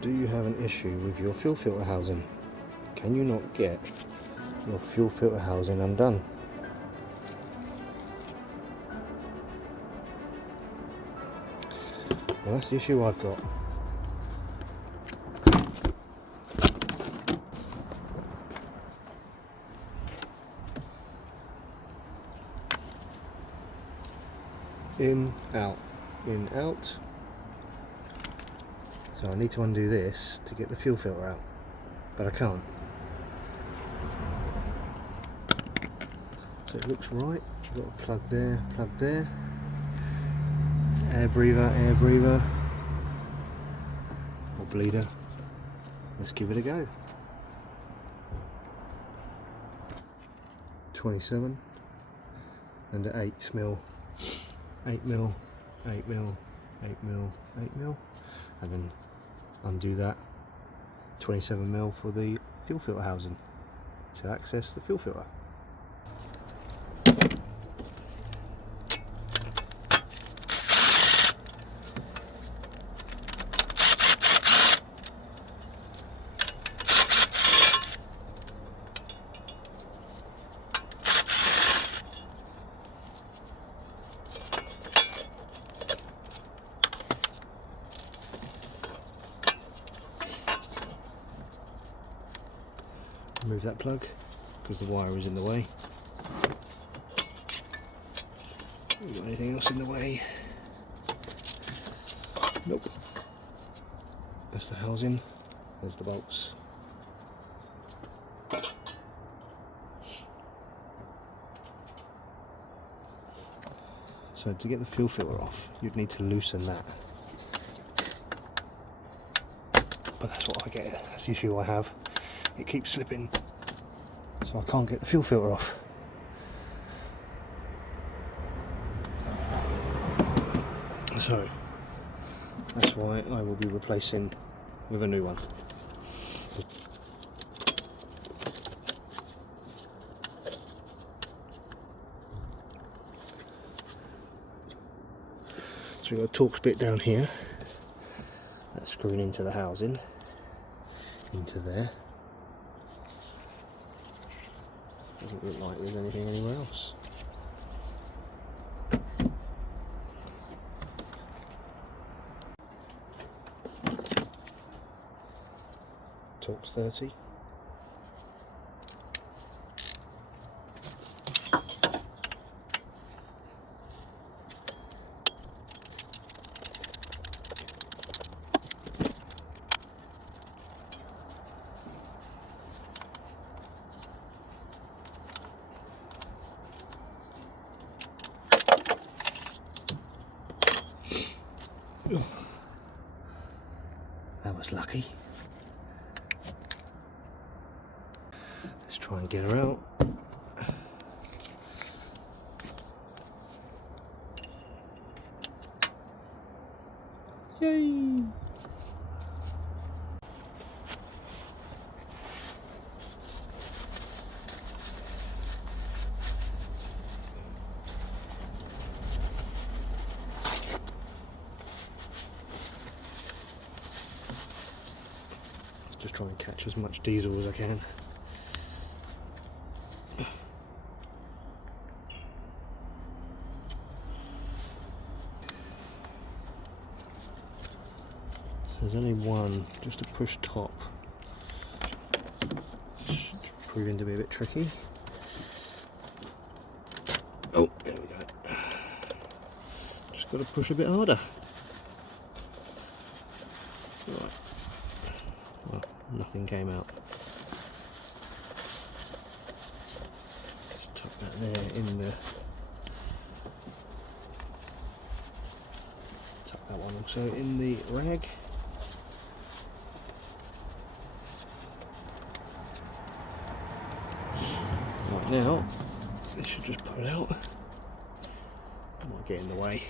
Do you have an issue with your fuel filter housing? Can you not get your fuel filter housing undone? Well, that's the issue I've got. In, out, in, out. So I need to undo this to get the fuel filter out, but I can't. So it looks right. I've got a plug there, air breather, or bleeder. Let's give it a go. 27 and at 8 mil, 8 mil, 8 mil, 8 mil, 8 mil, and then undo that 27 mil for the fuel filter housing to access the fuel filter. Remove that plug because the wire is in the way. Have we got anything else in the way? Nope. That's the housing. There's the bolts. So to get the fuel filter off, you'd need to loosen that. But that's what I get. That's the issue I have. It keeps slipping, so I can't get the fuel filter off. So that's why I will be replacing with a new one. So we've got a Torx bit down here that's screwing into the housing, into there. Doesn't look like there's anything anywhere else. Torx 30. That was lucky. Let's try and get her out. Yay! Just try and catch as much diesel as I can. So there's only one, just a push top. It's proving to be a bit tricky. Oh, there we go. Just got to push a bit harder. Right. Well, nothing came out. Just tuck that there in the. Tuck that one also in the rag. Right now, this should just pull out. Might get in the way.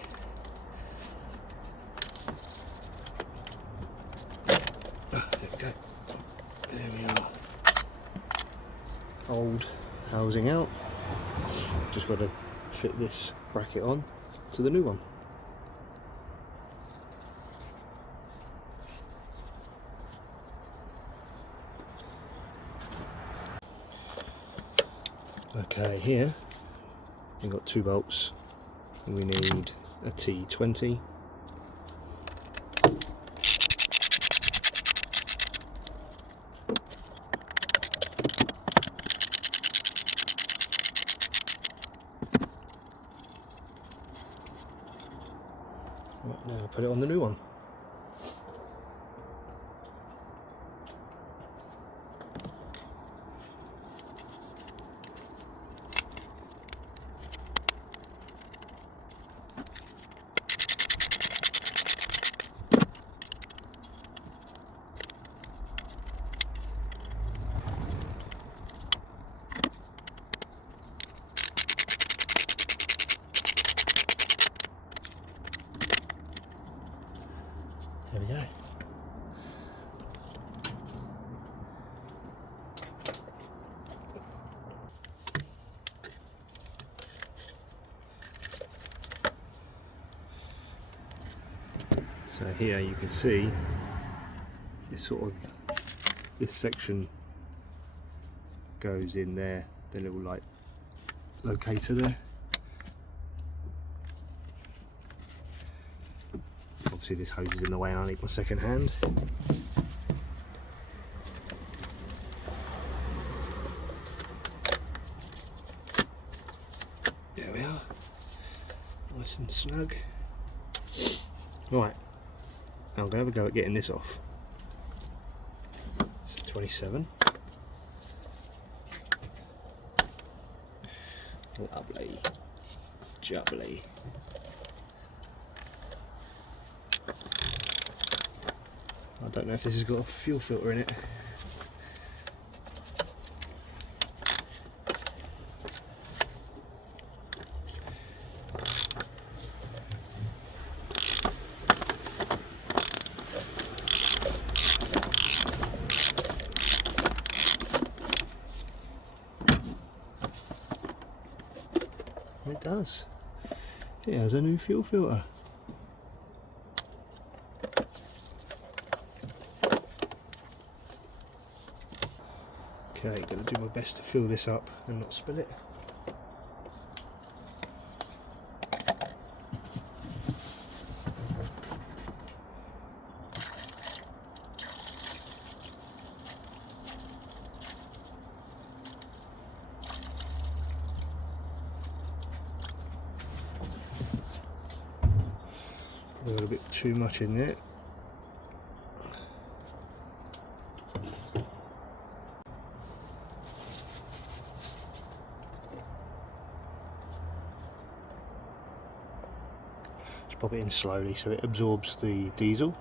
There we go. There we are. Old housing out. Just got to fit this bracket on to the new one. Okay, here we've got 2 bolts. We need a T20. Right, now I'll put it on the new one. There we go. So here you can see this section goes in there, the little like locator there. Obviously this hose is in the way and I need my second hand. There we are, nice and snug. Right, now I'm going to have a go at getting this off. So 27. Lovely, jubbly. I don't know if this has got a fuel filter in it. It does. It has a new fuel filter. Okay, gonna do my best to fill this up and not spill it. A little bit too much in there. Just pop it in slowly so it absorbs the diesel.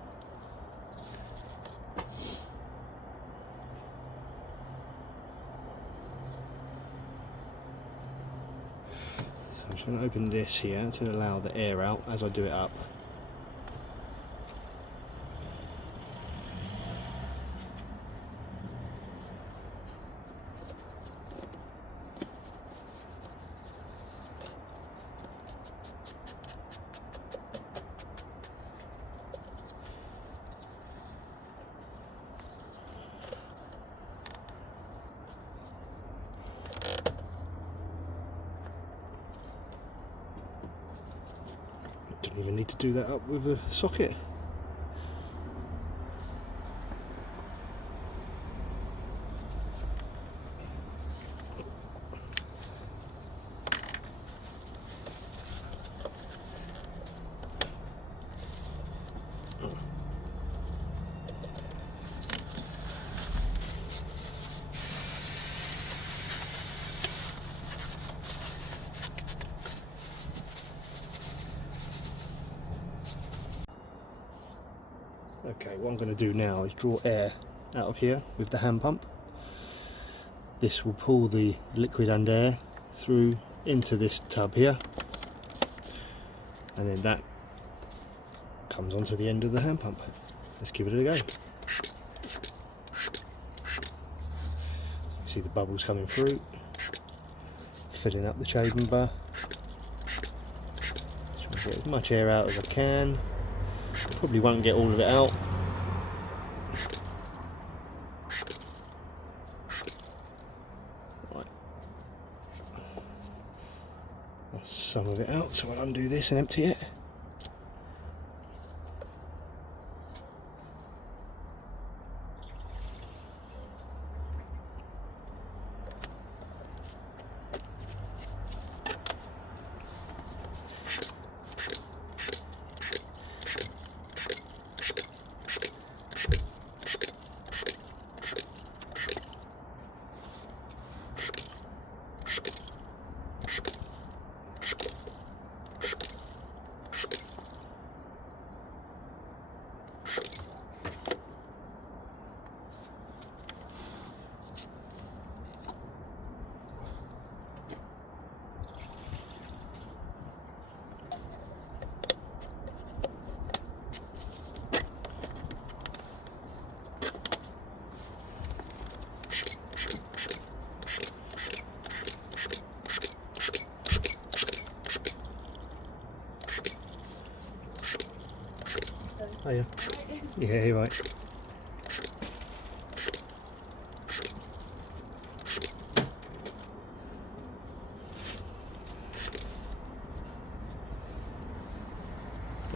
So I'm just going to open this here to allow the air out as I do it up. Don't even need to do that up with the socket. Okay, what I'm going to do now is draw air out of here with the hand pump. This will pull the liquid and air through into this tub here, and then that comes onto the end of the hand pump. Let's give it a go. See the bubbles coming through, filling up the chamber. Try to get as much air out as I can. Probably won't get all of it out. Right. some of it out, so I'll undo this and empty it. Oh yeah. Yeah, you're right.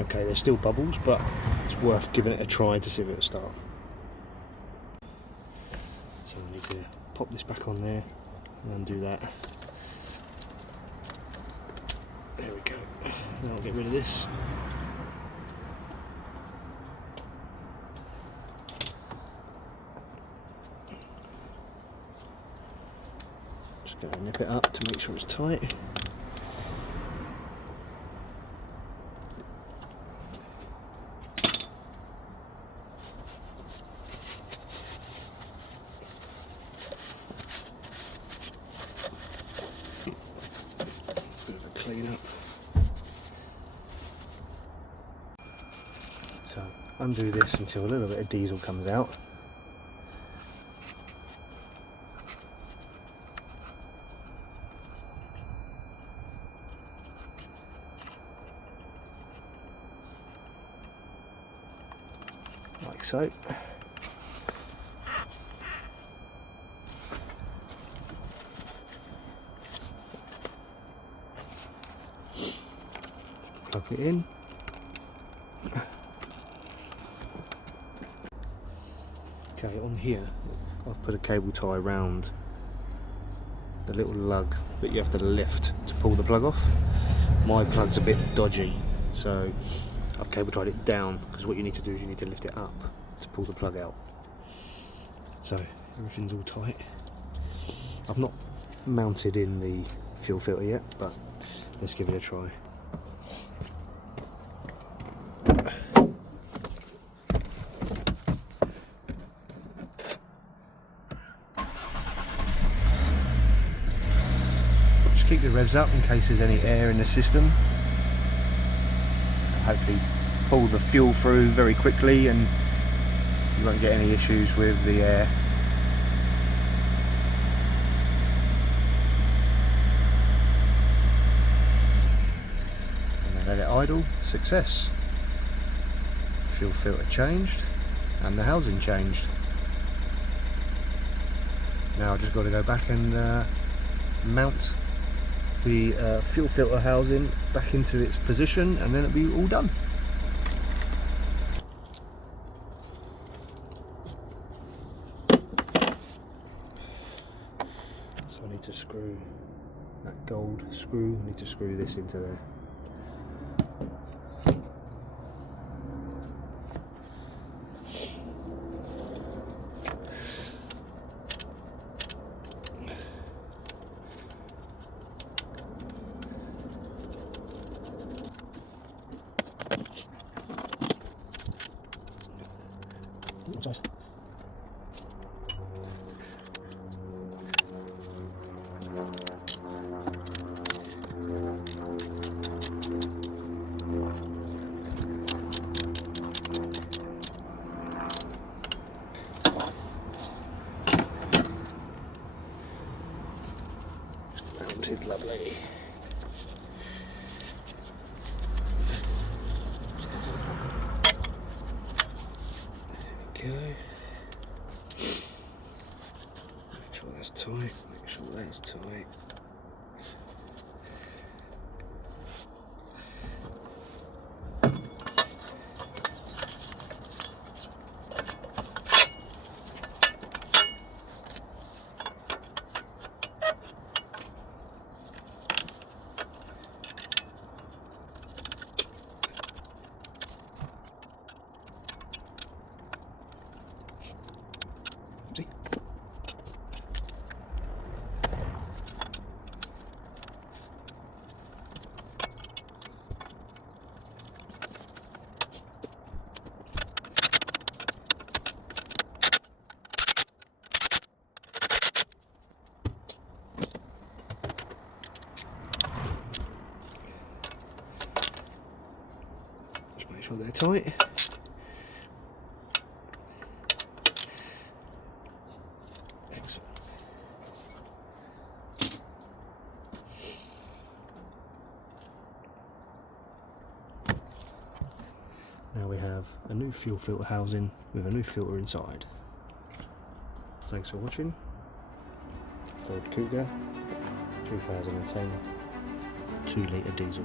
Okay, there's still bubbles, but it's worth giving it a try to see if it'll start. So I need to pop this back on there and undo that. There we go. Now I'll get rid of this. Just going to nip it up to make sure it's tight. Bit of a clean up. So undo this until a little bit of diesel comes out. Like so. Plug it in. Okay, on here I've put a cable tie around the little lug that you have to lift to pull the plug off. My plug's a bit dodgy, so I've cable tied it down, because what you need to do is you need to lift it up to pull the plug out. So everything's all tight. I've not mounted in the fuel filter yet, but let's give it a try. Just keep the revs up in case there's any air in the system. Hopefully pull the fuel through very quickly and you won't get any issues with the air. And then let it idle. Success. Fuel filter changed and the housing changed. Now I've just got to go back and mount the fuel filter housing back into its position, and then it'll be all done. So I need to screw that gold screw, I need to screw this into there. Size. Mounted, lovely. Make sure that's tight, make sure that's tight. make sure they're tight. Excellent. Now we have a new fuel filter housing with a new filter inside. Thanks for watching. Ford Kuga 2010 2-litre diesel.